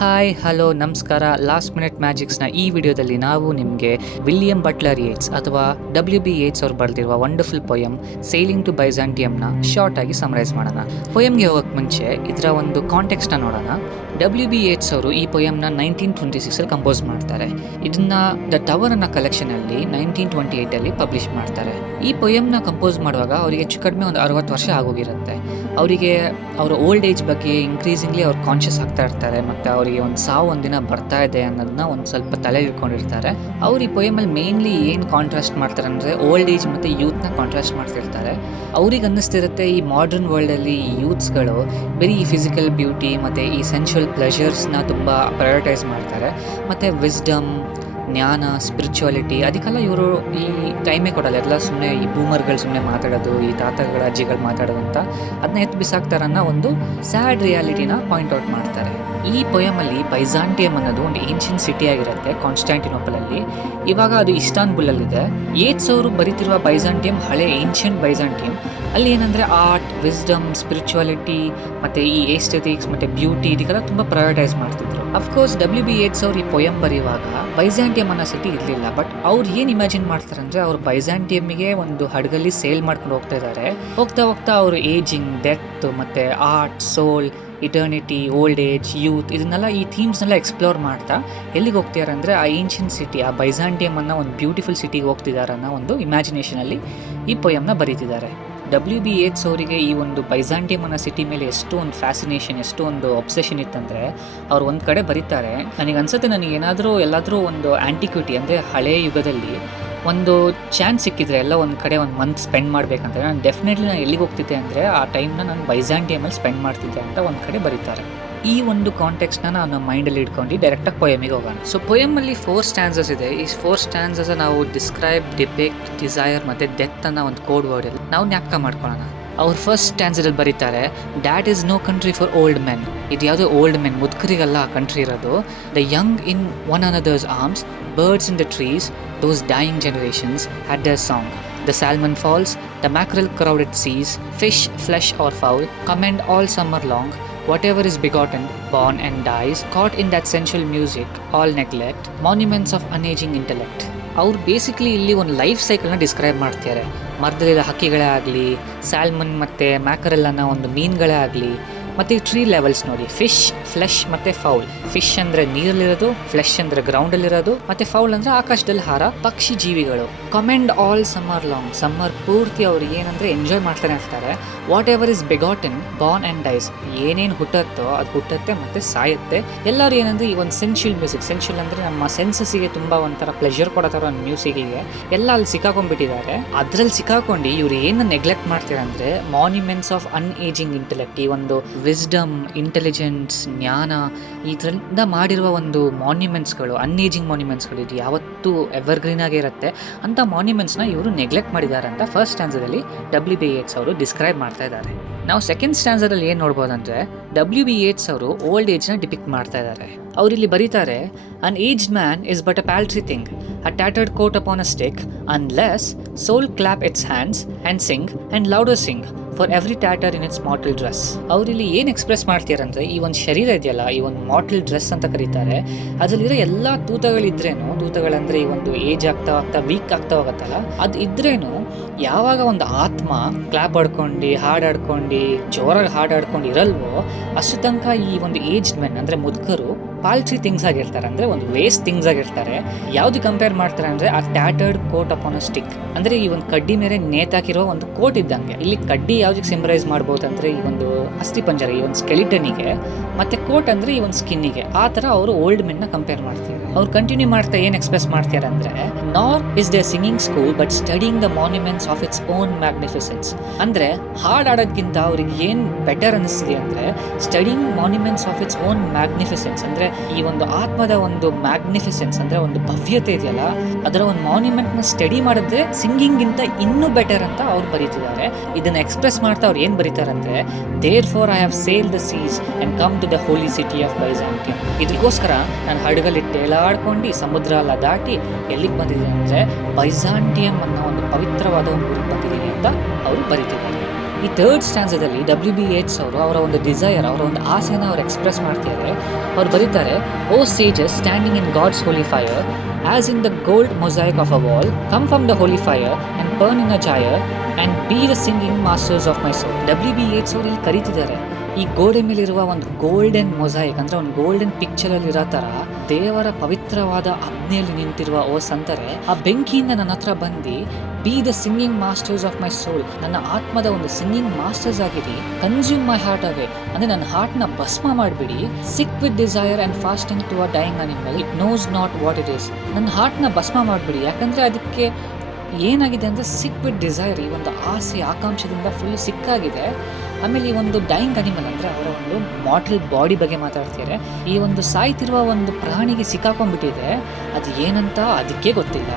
Hi hello ನಮಸ್ಕಾರ. Last minute ಮ್ಯಾಜಿಕ್ಸ್ನ ಈ ವಿಡಿಯೋದಲ್ಲಿ ನಾವು ನಿಮಗೆ ವಿಲಿಯಂ ಬಟ್ಲರ್ ಯೇಟ್ಸ್ ಅಥವಾ WB ಯೇಟ್ಸ್ ಅವ್ರು ಬರೆದಿರುವ ವಂಡರ್ಫುಲ್ ಪೊಯಮ್ ಸೇಲಿಂಗ್ ಟು ಬೈಜಾಂಟಿಯಂನ ಶಾರ್ಟ್ ಆಗಿ ಸಮರೈಸ್ ಮಾಡೋಣ. ಪೊಯಮ್ಗೆ ಹೋಗೋಕ್ಕೆ ಮುಂಚೆ ಇದರ ಒಂದು ಕಾಂಟೆಕ್ಸ್ಟ್ನ ನೋಡೋಣ. WB ಯೇಟ್ಸ್ ಅವರು ಈ ಪೊಯಮ್ನ 1926 ಕಂಪೋಸ್ ಮಾಡ್ತಾರೆ. ಇದನ್ನ ದ ಟವರ್ ಅನ್ನೋ ಕಲೆಕ್ಷನಲ್ಲಿ 1928 ಪಬ್ಲಿಷ್ ಮಾಡ್ತಾರೆ. ಈ ಪೊಯಮ್ನ ಕಂಪೋಸ್ ಮಾಡುವಾಗ ಅವರಿಗೆ ಹೆಚ್ಚು ಕಡಿಮೆ ಒಂದು 60 ವರ್ಷ ಆಗೋಗಿರುತ್ತೆ. ಅವರಿಗೆ ಅವರ ಓಲ್ಡ್ ಏಜ್ ಬಗ್ಗೆ ಇನ್ಕ್ರೀಸಿಂಗ್ಲಿ ಅವ್ರು ಕಾನ್ಷಿಯಸ್ ಆಗ್ತಾ ಇರ್ತಾರೆ, ಮತ್ತು ಅವರಿಗೆ ಒಂದು ಸಾವು ಒಂದಿನ ಬರ್ತಾ ಇದೆ ಅನ್ನೋದನ್ನ ಒಂದು ಸ್ವಲ್ಪ ತಲೆ ಇಟ್ಕೊಂಡಿರ್ತಾರೆ. ಅವ್ರು ಈ ಪೊಯಮಲ್ಲಿ ಮೇನ್ಲಿ ಏನು ಕಾಂಟ್ರಾಸ್ಟ್ ಮಾಡ್ತಾರೆ ಅಂದರೆ ಓಲ್ಡ್ ಏಜ್ ಮತ್ತು ಯೂತ್ನ ಕಾಂಟ್ರಾಸ್ಟ್ ಮಾಡ್ತಿರ್ತಾರೆ. ಅವ್ರಿಗೆ ಅನ್ನಿಸ್ತಿರುತ್ತೆ ಈ ಮಾಡರ್ನ್ ವರ್ಲ್ಡಲ್ಲಿ ಈ ಯೂತ್ಸ್ಗಳು ಬರೀ ಈ ಫಿಸಿಕಲ್ ಬ್ಯೂಟಿ ಮತ್ತು ಈ ಸೆನ್ಶುವಲ್ ಪ್ಲೆಷರ್ಸ್ನ ತುಂಬ ಪ್ರಯಾರಿಟೈಸ್ ಮಾಡ್ತಾರೆ, ಮತ್ತು ವಿಸ್ಡಮ್, ಜ್ಞಾನ, ಸ್ಪಿರಿಚುವಾಲಿಟಿ ಅದಕ್ಕೆಲ್ಲ ಇವರು ಈ ಟೈಮೇ ಕೊಡಲ್ಲ. ಎಲ್ಲ ಸುಮ್ಮನೆ ಈ ಬೂಮರ್ಗಳು ಸುಮ್ಮನೆ ಮಾತಾಡೋದು, ಈ ತಾತಗಳ ಅಜ್ಜಿಗಳು ಮಾತಾಡೋದು ಅಂತ ಅದನ್ನ ಎತ್ತು ಬಿಸಾಕ್ತಾರನ್ನ ಒಂದು ಸ್ಯಾಡ್ ರಿಯಾಲಿಟಿನ ಪಾಯಿಂಟ್ ಔಟ್ ಮಾಡ್ತಾರೆ. ಈ ಪೊಯಮಲ್ಲಿ ಬೈಜಾಂಟಿಯಂ ಅನ್ನೋದು ಒಂದು ಏನ್ಷಿಯಂಟ್ ಸಿಟಿ ಆಗಿರುತ್ತೆ ಕಾನ್ಸ್ಟಾಂಟಿನೋಪಲಲ್ಲಿ. ಇವಾಗ ಅದು ಇಸ್ತಾನ್ಬುಲಲ್ಲಿದೆ. ಯೇಟ್ಸ್ ಅವರು ಬರೀತಿರುವ ಬೈಜಾಂಟಿಯಂ ಹಳೆ ಏನ್ಷಿಯಂಟ್ ಬೈಜಾಂಟಿಯಂ. ಅಲ್ಲಿ ಏನಂದರೆ ಆರ್ಟ್, ವಿಸ್ಡಮ್, ಸ್ಪಿರಿಚುವಾಲಿಟಿ ಮತ್ತು ಈ ಏಸ್ಥೆಟಿಕ್ಸ್ ಮತ್ತು ಬ್ಯೂಟಿ ಇದಕ್ಕೆಲ್ಲ ತುಂಬ ಪ್ರಯಾರಿಟೈಸ್ ಮಾಡ್ತಿದ್ರು. ಅಫ್ಕೋರ್ಸ್ WB ಯೇಟ್ಸ್ ಅವ್ರು ಈ ಪೊಯಮ್ ಬರೆಯುವಾಗ ಬೈಜಾಂಟಿಯಂ ಅನ್ನೋ ಸಿಟಿ ಇರಲಿಲ್ಲ. ಬಟ್ ಅವ್ರು ಏನು ಇಮ್ಯಾಜಿನ್ ಮಾಡ್ತಾರೆ ಅಂದರೆ ಅವ್ರು ಬೈಜಾಂಟಿಯಮ್ಮಿಗೆ ಒಂದು ಹಡಗಲ್ಲಿ ಸೇಲ್ ಮಾಡ್ಕೊಂಡು ಹೋಗ್ತಾ ಇದ್ದಾರೆ. ಹೋಗ್ತಾ ಹೋಗ್ತಾ ಅವರು ಏಜಿಂಗ್, ಡೆತ್ ಮತ್ತು ಆರ್ಟ್, ಸೋಲ್, ಇಟರ್ನಿಟಿ, ಓಲ್ಡ್ ಏಜ್, ಯೂತ್ ಇದನ್ನೆಲ್ಲ ಈ ಥೀಮ್ಸ್ನೆಲ್ಲ ಎಕ್ಸ್ಪ್ಲೋರ್ ಮಾಡ್ತಾ ಎಲ್ಲಿಗೆ ಹೋಗ್ತಿದ್ದಾರೆ ಅಂದರೆ ಆ ಏನ್ಷಿಯಂಟ್ ಸಿಟಿ, ಆ ಬೈಜಾಂಟಿಯಮ್ ಅನ್ನೋ ಒಂದು ಬ್ಯೂಟಿಫುಲ್ ಸಿಟಿಗೆ ಹೋಗ್ತಿದ್ದಾರೆ ಅನ್ನೋ ಒಂದು ಇಮ್ಯಾಜಿನೇಷನಲ್ಲಿ ಈ ಪೊಯಮ್ನ ಬರೀತಿದ್ದಾರೆ. WB ಯೇಟ್ಸ್ ಅವರಿಗೆ ಈ ಒಂದು ಬೈಜಾಂಟಿಯಮ್ ಅನ್ನೋ ಸಿಟಿ ಮೇಲೆ ಎಷ್ಟು ಒಂದು ಫ್ಯಾಸಿನೇಷನ್, ಎಷ್ಟು ಒಂದು ಒಬ್ಸೆಷನ್ ಇತ್ತಂದರೆ ಅವ್ರು ಒಂದು ಕಡೆ ಬರೀತಾರೆ, ನನಗೆ ಅನ್ಸುತ್ತೆ ನನಗೆ ಎಲ್ಲಾದರೂ ಒಂದು ಆ್ಯಂಟಿಕ್ವಿಟಿ ಅಂದರೆ ಹಳೆಯ ಯುಗದಲ್ಲಿ ಒಂದು ಚಾನ್ಸ್ ಸಿಕ್ಕಿದ್ರೆ ಎಲ್ಲ ಒಂದು ಕಡೆ ಒಂದು ಮಂತ್ ಸ್ಪೆಂಡ್ ಮಾಡಬೇಕಂದ್ರೆ ನಾನು ಡೆಫಿನೆಟ್ಲಿ ನಾನು ಎಲ್ಲಿಗೆ ಹೋಗ್ತಿದ್ದೆ ಅಂದರೆ ಆ ಟೈಮ್ನ ನಾನು ಬೈಜಾಂಟಿಯಮಲ್ಲಿ ಸ್ಪೆಂಡ್ ಮಾಡ್ತಿದ್ದೆ ಅಂತ ಒಂದು ಕಡೆ ಬರೀತಾರೆ. ಈ ಒಂದು ಕಾಂಟೆಕ್ಸ್ಟ್ನ ನಾವು ನಮ್ಮ ಮೈಂಡಲ್ಲಿ ಇಟ್ಕೊಂಡು ಡೈರೆಕ್ಟಾಗಿ ಪೊಯಮಿಗೆ ಹೋಗೋಣ. ಸೊ ಪೊಯಮಲ್ಲಿ 4 ಸ್ಟ್ಯಾನ್ಸಸ್ ಇದೆ. ಈ 4 ಸ್ಟ್ಯಾನ್ಸಸ್ ನಾವು ಡಿಸ್ಕ್ರೈಬ್, ಡಿಪೆಕ್ಟ್, ಡಿಸೈರ್ ಮತ್ತು ಡೆತ್ ಅನ್ನೋ ಒಂದು ಕೋಡ್ ವರ್ಡಲ್ಲಿ ನಾವು ಜ್ಞಾಪಕ ಮಾಡ್ಕೊಳ್ಳೋಣ. ಅವ್ರು ಫಸ್ಟ್ ಸ್ಟ್ಯಾನ್ಸಲ್ಲಿ ಬರೀತಾರೆ, that is no country for old men. ಇದು ಯಾವುದೋ ಓಲ್ಡ್ ಮೆನ್, ಮುದುಕರಿಗೆಲ್ಲ ಆ ಕಂಟ್ರಿ ಇರೋದು. The young in one another's arms, birds in the trees, those dying generations had their song. The salmon falls, the mackerel crowded seas, fish, flesh or fowl, commend all summer long. Whatever is begotten, born and dies, caught in that sensual music, all neglect, monuments of unaging intellect. ಅವ್ರು basically ಇಲ್ಲಿ ಒಂದು life ಸೈಕಲ್ನ describe ಮಾಡ್ತಾರೆ. ಮರದಲ್ಲಿರೋ ಹಕ್ಕಿಗಳೇ ಆಗಲಿ, salmon ಮತ್ತು ಮ್ಯಾಕರೆಲ್ ಅನ್ನೋ ಒಂದು ಮೀನುಗಳೇ ಆಗಲಿ, ಮತ್ತು ಈ ಟ್ರೀ ಲೆವೆಲ್ಸ್ ನೋಡಿ, ಫಿಶ್, ಫ್ಲೆಶ್ ಮತ್ತು ಫೌಲ್. ಫಿಶ್ ಅಂದರೆ ನೀರಲ್ಲಿರೋದು, ಫ್ಲೆಶ್ ಅಂದರೆ ಗ್ರೌಂಡಲ್ಲಿರೋದು, ಮತ್ತು ಫೌಲ್ ಅಂದರೆ ಆಕಾಶದಲ್ಲಿ ಹಾರ ಪಕ್ಷಿ ಜೀವಿಗಳು. Commend all summer long, summer ಪೂರ್ತಿ ಅವ್ರು ಏನಂದರೆ ಎಂಜಾಯ್ ಮಾಡ್ತಾನೆ ಇರ್ತಾರೆ. Whatever is begotten, born and dies, ಏನೇನು ಹುಟ್ಟುತ್ತೋ ಅದು ಹುಟ್ಟುತ್ತೆ ಮತ್ತು ಸಾಯುತ್ತೆ. ಎಲ್ಲರೂ ಏನಂದರೆ ಈ ಒಂದು ಸೆನ್ಶುವಲ್ ಮ್ಯೂಸಿಕ್, ಸೆನ್ಶುವಲ್ ಅಂದರೆ ನಮ್ಮ ಸೆನ್ಸಸ್ಸಿಗೆ ತುಂಬ ಒಂಥರ ಪ್ಲೆಷರ್ ಕೊಡೋ ಥರ ಒಂದು ಮ್ಯೂಸಿಕ್ಕಿಗೆ ಎಲ್ಲ ಅಲ್ಲಿ ಸಿಕ್ಕಾಕೊಂಡ್ಬಿಟ್ಟಿದ್ದಾರೆ. ಅದರಲ್ಲಿ ಸಿಕ್ಕಾಕೊಂಡು ಇವ್ರು ಏನು ನೆಗ್ಲೆಕ್ಟ್ ಮಾಡ್ತಾರೆ ಅಂದರೆ ಮಾನ್ಯುಮೆಂಟ್ಸ್ ಆಫ್ ಅನ್ಏಜಿಂಗ್ ಇಂಟೆಲೆಕ್ಟ್, ಈ ಒಂದು ವಿಸ್ಡಮ್, ಇಂಟೆಲಿಜೆನ್ಸ್, ಜ್ಞಾನ ಈ ಥರದಿಂದ ಮಾಡಿರುವ ಒಂದು ಮಾನ್ಯುಮೆಂಟ್ಸ್ಗಳು, ಅನ್ಏಜಿಂಗ್ ಮಾನ್ಯುಮೆಂಟ್ಸ್ಗಳು, ಇದು ಯಾವತ್ತೂ ಎವರ್ಗ್ರೀನ್ ಆಗೇ ಇರುತ್ತೆ ಅಂತ ಮಾನ್ಯುಮೆಂಟ್ಸ್ನ ಇವರು ನೆಗ್ಲೆಕ್ಟ್ ಮಾಡಿದ್ದಾರೆ ಅಂತ ಫಸ್ಟ್ ಸ್ಟ್ಯಾನ್ಸದಲ್ಲಿ WB ಯೇಟ್ಸ್ ಅವರು ಡಿಸ್ಕ್ರೈಬ್ ಮಾಡ್ತಾ ಇದ್ದಾರೆ. ನಾವು ಸೆಕೆಂಡ್ ಸ್ಟ್ಯಾನ್ಸರಲ್ಲಿ ಏನು ನೋಡ್ಬೋದಂದರೆ WB ಯೇಟ್ಸ್ ಅವರು ಓಲ್ಡ್ ಏಜ್ನ ಡಿಪಿಕ್ಟ್ ಮಾಡ್ತಾ ಇದ್ದಾರೆ. ಅವರಿಲ್ಲಿ ಬರೀತಾರೆ, an aged man is but a paltry thing, a tattered coat upon a stick, unless soul clap its hands and sing and louder sing for every tatter in its mortal dress. ಅವರಿಲ್ಲಿ ಏನು express ಮಾಡ್ತೀರಂದರೆ ಈ ಒಂದು ಶರೀರ ಇದೆಯಲ್ಲ, ಈ ಒಂದು mortal dress ಅಂತ ಕರೀತಾರೆ, ಅದರಲ್ಲಿರೋ ಎಲ್ಲ ತೂತಗಳಿದ್ರೇನು, ತೂತಗಳಂದರೆ ಈ ಒಂದು ಏಜ್ ಆಗ್ತಾ ಆಗ್ತಾ ವೀಕ್ ಆಗ್ತಾ ಹೋಗುತ್ತಲ್ಲ, ಅದು ಇದ್ರೇನು ಯಾವಾಗ ಒಂದು ಆತ್ಮ ಕ್ಲಾಪ್ ಆಡ್ಕೊಂಡು, ಹಾಡಾಡ್ಕೊಂಡು, ಜೋರಾಗಿ ಹಾಡಾಡ್ಕೊಂಡು ಇರಲ್ವೋ ಅಷ್ಟು ತನಕ ಈ ಒಂದು ಏಜ್ಡ್ ಮೆನ್ ಅಂದರೆ ಮುದುಕರು ಪಾಲ್ಟ್ರಿ ಥಿಂಗ್ಸ್ ಆಗಿರ್ತಾರೆ, ಅಂದರೆ ಒಂದು ವೇಸ್ಟ್ ಥಿಂಗ್ಸ್ ಆಗಿರ್ತಾರೆ. ಯಾವುದು ಕಂಪೇರ್ ಮಾಡ್ತಾರೆ ಅಂದರೆ ಆ ಟ್ಯಾಟರ್ಡ್ ಕೋಟ್ ಅಪಾನ್ ಅ ಸ್ಟಿಕ್, ಅಂದರೆ ಈ ಒಂದು ಕಡ್ಡಿ ಮೇಲೆ ನೇತಾಕಿರೋ ಒಂದು ಕೋಟ್ ಇದ್ದಂಗೆ. ಇಲ್ಲಿ ಕಡ್ಡಿ ಯಾವುದಕ್ಕೆ ಸಿಂಬಲೈಸ್ ಮಾಡ್ಬೋದು ಅಂದರೆ ಈ ಒಂದು ಅಸ್ಥಿ ಪಂಜರ, ಈ ಒಂದು ಸ್ಕೆಲಿಟನಿಗೆ, ಮತ್ತು ಕೋಟ್ ಅಂದರೆ ಈ ಒಂದು ಸ್ಕಿನ್ನಿಗೆ. ಆ ಥರ ಅವರು ಓಲ್ಡ್ ಮೆನ್ನ ಕಂಪೇರ್ ಮಾಡ್ತಾರೆ. ಅವ್ರು ಕಂಟಿನ್ಯೂ ಮಾಡ್ತಾ ಏನು ಎಕ್ಸ್ಪ್ರೆಸ್ ಮಾಡ್ತಾರೆ ಅಂದರೆ, nor is the singing school but studying the monuments of its own magnificence. ಅಂದರೆ ಹಾಡಾಡೋದ್ಕಿಂತ ಅವ್ರಿಗೆ ಏನು ಬೆಟರ್ ಅನ್ನಿಸ್ತಿದೆ ಅಂದರೆ studying monuments of its own magnificence, ಅಂದರೆ ಈ ಒಂದು ಆತ್ಮದ ಒಂದು ಮ್ಯಾಗ್ನಿಫಿಸೆನ್ಸ್ ಅಂದರೆ ಒಂದು ಭವ್ಯತೆ ಇದೆಯಲ್ಲ, ಅದರ ಒಂದು ಮಾನ್ಯುಮೆಂಟ್ನ ಸ್ಟಡಿ ಮಾಡಿದ್ರೆ ಸಿಂಗಿಂಗಿಂತ ಇನ್ನೂ ಬೆಟರ್ ಅಂತ ಅವ್ರು ಬರೀತಿದ್ದಾರೆ. ಇದನ್ನು ಎಕ್ಸ್ಪ್ರೆಸ್ ಮಾಡ್ತಾ ಅವ್ರು ಏನು ಬರೀತಾರೆ ಅಂದರೆ, there for I have sail the seas and come to the holy city of Byzantium. ಇದಕ್ಕೋಸ್ಕರ ನಾನು ಹಡಗಲ್ಲಿ ತೇಲಾಡ್ಕೊಂಡು ಸಮುದ್ರ ಎಲ್ಲ ದಾಟಿ ಎಲ್ಲಿಗೆ ಬಂದಿದ್ದೀನಿ ಅಂದರೆ ಬೈಜಾಂಟಿಯಂ ಅನ್ನೋ ಒಂದು ಪವಿತ್ರವಾದ ಒಂದು ಊರಿಗೆ ಬಂದಿದ್ದೀನಿ ಅಂತ ಅವರು ಬರೀತಿದ್ದಾರೆ. ಈ ಥರ್ಡ್ ಸ್ಟ್ಯಾನ್ಸದಲ್ಲಿ WB yeats ಅವರು ಅವರ ಒಂದು ಡಿಸೈರ್, ಅವರ ಒಂದು ಆಸೆನ ಅವ್ರು ಎಕ್ಸ್ಪ್ರೆಸ್ ಮಾಡ್ತಿದ್ದಾರೆ. ಅವ್ರು ಬರೀತಾರೆ, O sages standing in God's holy fire, as in the gold mosaic of a wall, come from the holy fire and burn in a gyre and be the singing masters of my soul. WB yeats ಅವರು ಇಲ್ಲಿ ಕರೀತಿದ್ದಾರೆ, ಈ ಗೋಡೆ ಮೇಲಿರುವ ಒಂದು golden mosaic ಅಂದರೆ ಒಂದು golden ಪಿಕ್ಚರಲ್ಲಿರೋ ಥರ ದೇವರ ಪವಿತ್ರವಾದ ಆಜ್ಞೆಯಲ್ಲಿ ನಿಂತಿರುವ ಓ ಸಂತರೆ, ಆ ಬೆಂಕಿಯಿಂದ ನನ್ನ ಹತ್ರ ಬಂದು be the singing masters of my soul, ನನ್ನ ಆತ್ಮದ ಒಂದು ಸಿಂಗಿಂಗ್ ಮಾಸ್ಟರ್ಸ್ ಆಗಿರಿ. ಕನ್ಸ್ಯೂಮ್ ಮೈ ಹಾರ್ಟ್ ಅವೇ, ಅಂದರೆ ನನ್ನ ಹಾರ್ಟ್ನ ಭಸ್ಮ ಮಾಡಿಬಿಡಿ. Sick with desire and fastening to a dying animal, it knows not what it is. ನನ್ನ ಹಾರ್ಟ್ನ ಭಸ್ಮ ಮಾಡಿಬಿಡಿ, ಯಾಕಂದರೆ ಅದಕ್ಕೆ ಏನಾಗಿದೆ ಅಂದರೆ ಸಿಕ್ ವಿತ್ ಡಿಸೈರ್, ಈ ಒಂದು ಆಸೆ ಆಕಾಂಕ್ಷದಿಂದ ಫುಲ್ ಸಿಕ್ಕಾಗಿದೆ. ಆಮೇಲೆ ಈ ಒಂದು ಡೈಯಿಂಗ್ ಅನಿಮಲ್ ಅಂದರೆ ಅವರ ಒಂದು ಮಾರ್ಟಲ್ ಬಾಡಿ ಬಗ್ಗೆ ಮಾತಾಡ್ತಿದ್ದಾರೆ. ಈ ಒಂದು ಸಾಯ್ತಿರುವ ಒಂದು ಪ್ರಾಣಿಗೆ ಸಿಕ್ಕಾಕೊಂಡ್ಬಿಟ್ಟಿದೆ, ಅದು ಏನಂತ ಅದಕ್ಕೆ ಗೊತ್ತಿಲ್ಲ.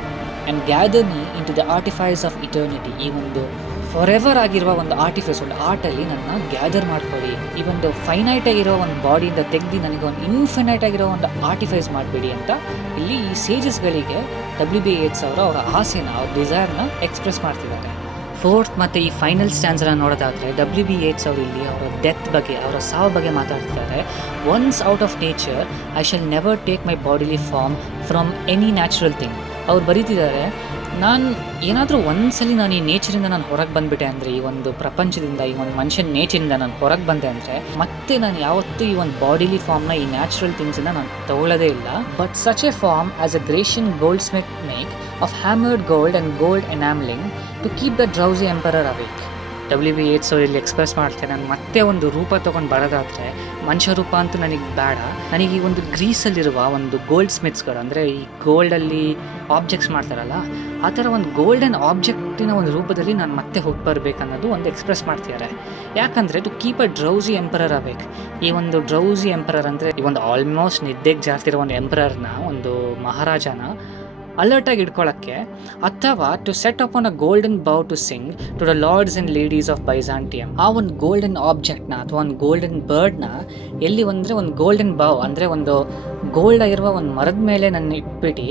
And gather me into the artifice of eternity, ಈ ಒಂದು ಫಾರೆವರ್ ಆಗಿರುವ ಒಂದು ಆರ್ಟಿಫೈಸ್, ಒಂದು ಆರ್ಟಲ್ಲಿ ನನ್ನ ಗ್ಯಾದರ್ ಮಾಡ್ಕೊಳ್ಳಿ. ಈ ಒಂದು ಫೈನೈಟ್ ಆಗಿರೋ ಒಂದು ಬಾಡಿಯಿಂದ ತೆಗೆದು ನನಗೆ ಒಂದು ಇನ್ಫಿನೈಟ್ ಆಗಿರೋ ಒಂದು ಆರ್ಟಿಫೈಸ್ ಮಾಡಬೇಡಿ ಅಂತ ಇಲ್ಲಿ ಈ ಸೇಜಸ್ಗಳಿಗೆ WB yeats ಅವರ ಆಸೆನ, ಅವ್ರ ಡಿಸೈರ್ನ ಎಕ್ಸ್ಪ್ರೆಸ್ ಮಾಡ್ತಿದ್ದಾರೆ. ಫೋರ್ತ್ ಮತ್ತು ಈ ಫೈನಲ್ ಸ್ಟ್ಯಾನ್ಸನ್ನು ನೋಡೋದಾದರೆ WB yeats ಅವರು ಇಲ್ಲಿ ಅವರ ಡೆತ್ ಬಗ್ಗೆ, ಅವರ ಸಾವು ಬಗ್ಗೆ ಮಾತಾಡ್ತಿದ್ದಾರೆ. Once out of nature I shall never take my bodily form from any natural thing. ಅವ್ರು ಬರೀತಿದ್ದಾರೆ, ನಾನು ಏನಾದರೂ ಒಂದ್ಸಲಿ ನಾನು ಈ ನೇಚರಿಂದ ನಾನು ಹೊರಗೆ ಬಂದುಬಿಟ್ಟೆ ಅಂದರೆ, ಈ ಒಂದು ಪ್ರಪಂಚದಿಂದ, ಈ ಒಂದು ಮನುಷ್ಯನ ನೇಚರಿಂದ ನಾನು ಹೊರಗೆ ಬಂದೆ ಅಂದರೆ ಮತ್ತೆ ನಾನು ಯಾವತ್ತೂ ಈ ಒಂದು ಬಾಡಿಲಿ ಫಾರ್ಮ್ನ, ಈ ನ್ಯಾಚುರಲ್ ಥಿಂಗ್ಸನ್ನ ನಾನು ತಗೊಳ್ಳೋದೇ ಇಲ್ಲ. But such a form as a Grecian goldsmith make of hammered gold and gold enamelling to keep the drowsy emperor awake. WB yeats ಅವರು ಇಲ್ಲಿ ಎಕ್ಸ್ಪ್ರೆಸ್ ಮಾಡ್ತಾರೆ, ನಾನು ಮತ್ತೆ ಒಂದು ರೂಪ ತೊಗೊಂಡು ಬರೋದಾದರೆ ಮನುಷ್ಯ ರೂಪ ಅಂತೂ ನನಗೆ ಬೇಡ, ನನಗೆ ಈ ಒಂದು ಗ್ರೀಸಲ್ಲಿರುವ ಒಂದು ಗೋಲ್ಡ್ ಸ್ಮಿತ್ಸ್ಗಳು, ಅಂದರೆ ಈ ಗೋಲ್ಡಲ್ಲಿ ಆಬ್ಜೆಕ್ಟ್ಸ್ ಮಾಡ್ತಾರಲ್ಲ, ಆ ಥರ ಒಂದು ಗೋಲ್ಡನ್ ಆಬ್ಜೆಕ್ಟಿನ ಒಂದು ರೂಪದಲ್ಲಿ ನಾನು ಮತ್ತೆ ಹೋಗಿ ಬರಬೇಕನ್ನೋದು ಒಂದು ಎಕ್ಸ್ಪ್ರೆಸ್ ಮಾಡ್ತಿದ್ದಾರೆ. ಯಾಕಂದರೆ to keep a drowsy emperor awake, ಈ ಒಂದು ಡ್ರೌಸಿ ಎಂಪರರ್ ಅಂದರೆ ಈ ಒಂದು ಆಲ್ಮೋಸ್ಟ್ ನಿದ್ದೆಗೆ ಜಾಸ್ತಿರೋ ಒಂದು ಎಂಪರರ್ನ, ಒಂದು ಮಹಾರಾಜನ ಅಲರ್ಟಾಗಿ ಇಟ್ಕೊಳ್ಳೋಕ್ಕೆ, ಅಥವಾ to set up on a golden bough to sing to the lords and ladies of Byzantium. ಆ ಒಂದು ಗೋಲ್ಡನ್ ಆಬ್ಜೆಕ್ಟ್ನ ಅಥವಾ ಒಂದು ಗೋಲ್ಡನ್ ಬರ್ಡ್ನ ಎಲ್ಲಿ ಅಂದರೆ ಒಂದು ಗೋಲ್ಡನ್ ಬೌ ಅಂದರೆ ಒಂದು ಗೋಲ್ಡ್ ಆಗಿರುವ ಒಂದು ಮರದ ಮೇಲೆ ನನ್ನ ಇಟ್ಬಿಟ್ಟು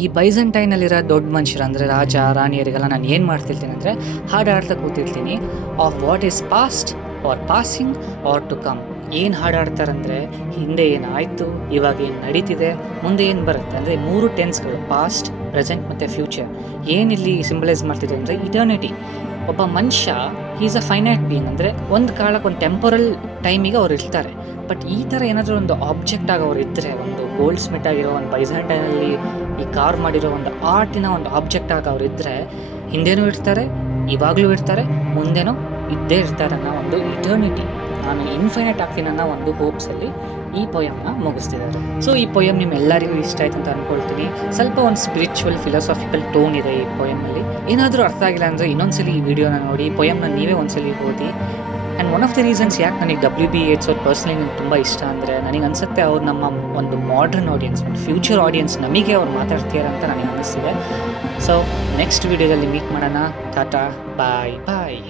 ಈ ಬೈಜಂಟೈನಲ್ಲಿರೋ ದೊಡ್ಡ ಮನುಷ್ಯರು ಅಂದರೆ ರಾಜ ರಾಣಿಯರಿಗೆಲ್ಲ ನಾನು ಏನು ಮಾಡ್ತಿರ್ತೀನಿ ಅಂದರೆ ಹಾಡಾಡ್ತಾ ಕೂತಿರ್ತೀನಿ, of what is past or passing or to come. ಏನು ಹಾಡಾಡ್ತಾರಂದರೆ ಹಿಂದೆ ಏನಾಯಿತು, ಇವಾಗ ಏನು ನಡೀತಿದೆ, ಮುಂದೆ ಏನು ಬರುತ್ತೆ, ಅಂದರೆ 3 ಟೆನ್ಸ್ಗಳು, ಪಾಸ್ಟ್, ಪ್ರೆಸೆಂಟ್ ಮತ್ತು ಫ್ಯೂಚರ್. ಏನಿಲ್ಲಿ ಸಿಂಬಲೈಸ್ ಮಾಡ್ತಿದೆ ಅಂದರೆ ಇಟರ್ನಿಟಿ. ಒಬ್ಬ ಮನುಷ್ಯ ಈಸ್ ಅ ಫೈನೈಟ್ ಬೀಯಿಂಗ್, ಅಂದರೆ ಒಂದು ಕಾಲಕ್ಕೆ ಒಂದು ಟೆಂಪರಲ್ ಟೈಮಿಗೆ ಅವ್ರು ಇರ್ತಾರೆ. ಬಟ್ ಈ ಥರ ಏನಾದರೂ ಒಂದು ಆಬ್ಜೆಕ್ಟ್ ಆಗಿ ಅವ್ರು ಇದ್ದರೆ, ಒಂದು ಗೋಲ್ಡ್ ಸ್ಮಿತ್ ಆಗಿರೋ, ಒಂದು ಬೈಜಾಂಟೈನಲ್ಲಿ ಈ ಕಾರ್ ಮಾಡಿರೋ ಒಂದು ಆರ್ಟಿನ ಒಂದು ಆಬ್ಜೆಕ್ಟ್ ಆಗಿ ಅವ್ರು ಇದ್ದರೆ, ಹಿಂದೆನೂ ಇರ್ತಾರೆ, ಇವಾಗಲೂ ಇರ್ತಾರೆ, ಮುಂದೆನೂ ಇದ್ದೇ ಇರ್ತಾರೆ ಅನ್ನೋ ಒಂದು ಇಟರ್ನಿಟಿ, ನಾನು ಇನ್ಫೈನೈಟ್ ಆಗ್ತೀನಿ ಅನ್ನೋ ಒಂದು ಹೋಪ್ಸಲ್ಲಿ ಈ ಪೊಯಮ್ನ ಮುಗಿಸ್ತಿದ್ದಾರೆ. ಸೊ ಈ ಪೊಯಮ್ ನಿಮ್ಮೆಲ್ಲರಿಗೂ ಇಷ್ಟ ಆಯ್ತು ಅಂತ ಅಂದ್ಕೊಳ್ತೀನಿ. ಸ್ವಲ್ಪ ಒಂದು ಸ್ಪಿರಿಚುವಲ್ ಫಿಲಾಸಾಫಿಕಲ್ ಟೋನ್ ಇದೆ ಈ ಪೊಯಮಲ್ಲಿ. ಏನಾದರೂ ಅರ್ಥ ಆಗಿಲ್ಲ ಅಂದರೆ ಇನ್ನೊಂದ್ಸಲಿ ಈ ವಿಡಿಯೋನ ನೋಡಿ, ಈ ಪೊಯಮ್ನ ನೀವೇ ಒಂದ್ಸಲಿ ಓದಿ. And one of the reasons ಯಾಕೆ ನನಗೆ WB yeats ಅವ್ರು ಪರ್ಸ್ನಲಿ ನನಗೆ ತುಂಬ ಇಷ್ಟ ಅಂದರೆ, ನನಗೆ ಅನಿಸುತ್ತೆ ಅವ್ರು ನಮ್ಮ ಒಂದು ಮಾಡ್ರನ್ ಆಡಿಯನ್ಸ್, ಒಂದು ಫ್ಯೂಚರ್ ಆಡಿಯನ್ಸ್ ನಮಗೆ ಅವ್ರು ಮಾತಾಡ್ತೀರ ಅಂತ ನನಗೆ ಅನ್ನಿಸ್ತಿದೆ. ಸೊ ನೆಕ್ಸ್ಟ್ ವಿಡಿಯೋದಲ್ಲಿ ಮೀಟ್ ಮಾಡೋಣ. ಟಾಟಾ, ಬಾಯ್ ಬಾಯ್.